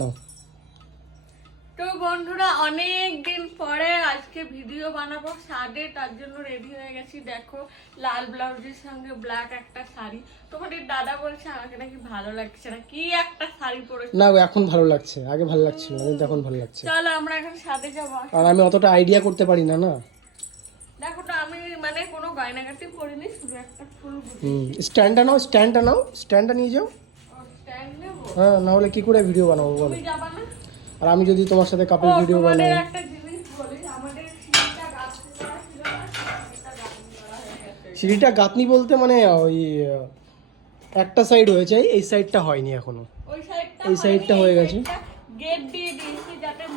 নাও। তো বন্ধুরা অনেক দিন পরে আজকে ভিডিও বানাবো সাদে তার জন্য রেডি হয়ে গেছি। দেখো লাল ব্লাউজের সঙ্গে ব্ল্যাক একটা শাড়ি। তোমাদের দাদা বলছে আমাকে নাকি ভালো লাগছে না। কি একটা শাড়ি পরেছে? না এখন ভালো লাগছে। আগে ভালো লাগছিল না কিন্তু এখন ভালো লাগছে। চলো আমরা এখন সাদে যাব। আর আমি অতটা আইডিয়া করতে পারি না না? দেখো তো আমি মানে কোনো গয়নাগাটি পরিনি শুধু একটা ফুল হুম স্ট্যান্ডটা নাও স্ট্যান্ডটা নাও স্ট্যান্ডটা নিয়ে যাও। হ্যাঁ না হলে কি করে ভিডিও বানাবো বলো? আর আমি যদি তোমার সাথে ও কাপল ভিডিও বানাই। সিঁড়িটা গাঁথনি বলতে মানে ওই একটা সাইড হয়েছে এই সাইডটা হয়নি এখনও। এই সাইডটা হয়ে গেছে।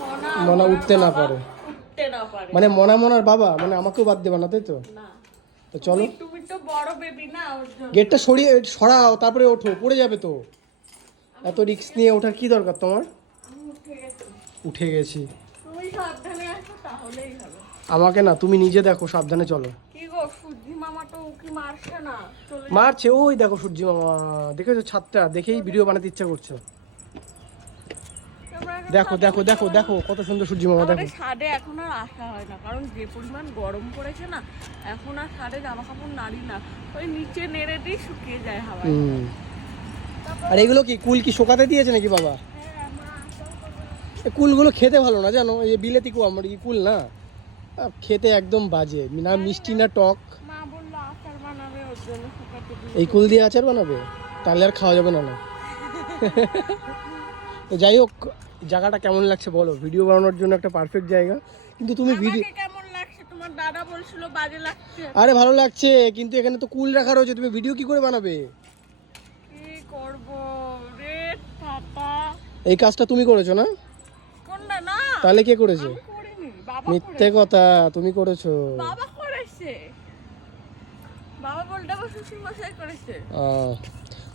মনা মনা উঠতে না পারে। মানে মনা মনার বাবা মানে আমাকেও বাদ দেবে না তাই তো? তো চলো। গেটটা সরিয়ে সরাও তারপরে ওঠো পড়ে যাবে তো। এত রিস্ক নিয়ে ওঠার কি দরকার তোমার? উঠে গেছি। আমাকে না তুমি নিজে দেখো সাবধানে চলো। মারছে মারছে ওই দেখো সূর্যি মামা। দেখেছ ছাদটা? দেখেই ভিডিও বানাতে ইচ্ছা করছে। দেখো দেখো দেখো দেখো কত সুন্দর সূর্যি মামা দেখো। ছাদে এখন আর আসা হয় না কারণ যে পরিমাণ গরম পড়েছে না এখন আর ছাদে জামা কাপড় নাড়ি না। ওই নিচে নেড়ে দিয়ে শুকিয়ে যায় হাওয়ায়। হুম। আর এগুলো কি কুল কি শোকাতে দিয়েছে নাকি বাবা? কুলগুলো খেতে ভালো না জানো? এই বিলেতি কু আমার এই কুল না খেতে একদম বাজে। না মিষ্টি না টক। এই কুল দিয়ে আচার বানাবে? তাহলে আর খাওয়া যাবে না না? তো যাই হোক জায়গাটা কেমন লাগছে বলো? ভিডিও বানানোর জন্য একটা পারফেক্ট জায়গা। কিন্তু তুমি ভিডিও আরে ভালো লাগছে কিন্তু এখানে তো কুল রাখা রয়েছে। তুমি ভিডিও কি করে বানাবে? কি করব। রে টাটা এই কাজটা তুমি করেছ না? কোনটা? না। তাহলে কে করেছে? মিথ্যে কথা তুমি করেছ। বাবা করেছে। বাবা আবার শ্বশুর মশাই করেছে।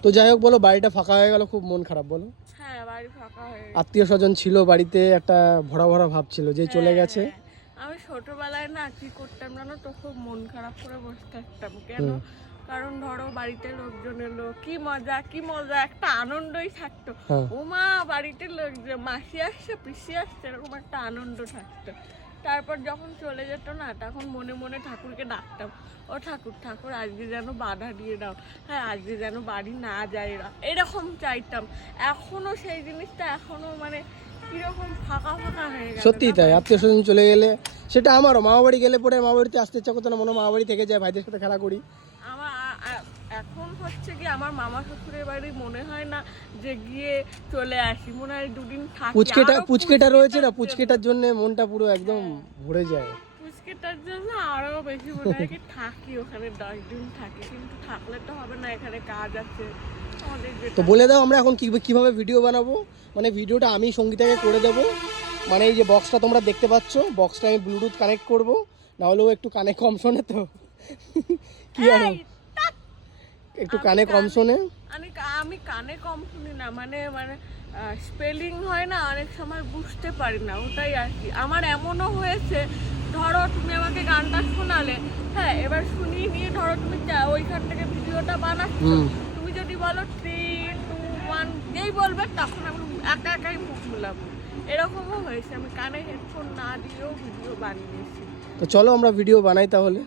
তো যাই হোক বলো বাড়িটা ফাঁকা হয়ে গেল খুব মন খারাপ বলো। হ্যাঁ বাড়ি ফাঁকা হয়ে আত্মীয় স্বজন ছিল বাড়িতে একটা ভরা ভরা ভাব ছিল যে চলে গেছে। হ্যাঁ, আমি ছোটবেলায় না কি করতাম জানো তো খুব মন খারাপ করে বসে থাকতাম। কেন? কারণ ধরো বাড়িতে লোকজন এলো কি মজা কি মজা একটা আনন্দই থাকতো। হ্যাঁ। ও মা বাড়িতে লোকজন মাসি আসছে পিসি আসছে এরকম একটা আনন্দ থাকতো। তারপর যখন চলে যেত না তখন মনে মনে ঠাকুরকে ডাকতাম ও ঠাকুর ঠাকুর আজকে যেন বাধা দিয়ে দাও। হ্যাঁ আজকে যেন বাড়ি না যায় এরা। এরকম চাইতাম। এখনও সেই জিনিসটা এখনও মানে কীরকম ফাঁকা ফাঁকা হয়ে গেছে। সত্যি তাই আত্মীয় স্বজন চলে গেলে সেটা আমারও মামা বাড়ি গেলে পরে মামা বাড়িতে আসতে ইচ্ছা করতো না মনে মামা বাড়ি থেকে যায় ভাইদের সাথে খেলা করি। হচ্ছে কি আমার মামা শ্বশুরের বাড়ি মনে হয় না যে গিয়ে চলে আসি। মনে হয় দুদিন থাকি। পুচকেটা পুচকেটা রয়েছে না? পুচকেটার জন্য মনটা পুরো একদম ভরে যায়। পুচকেটার জন্য আরও বেশি মনে হয় কি থাকি ওখানে দশ দিন থাকি। কিন্তু থাকলে তো হবে না এখানে কাজ আছে। তো বলে দাও আমরা এখন কীভাবে ভিডিও বানাবো? মানে ভিডিওটা আমি সঙ্গীতাকে করে দেব। মানে এই যে বক্সটা তোমরা দেখতে পাচ্ছ বক্সটা আমি ব্লুটুথ কানেক্ট করব। না হলেও একটু কানে কম শোনে তো। কি আর একটু কানে কম শোনে। আমি আমি কানে কম শুনি না মানে মানে স্পেলিং হয় না অনেক সময় বুঝতে পারি না ওটাই আর কি। আমার এমনও হয়েছে ধরো তুমি আমাকে গানটা শোনালে হ্যাঁ এবার শুনিয়ে নিয়ে ধরো তুমি ওইখান থেকে ভিডিওটা বানাচ্ছ তুমি যদি বলো থ্রি টু ওয়ান যেই বলবে তখন আমি একা একাই মুখ মিলাবো এরকমও হয়েছে আমি কানে হেডফোন না দিয়েও ভিডিও বানিয়েছি। তো চলো আমরা ভিডিও বানাই তাহলে।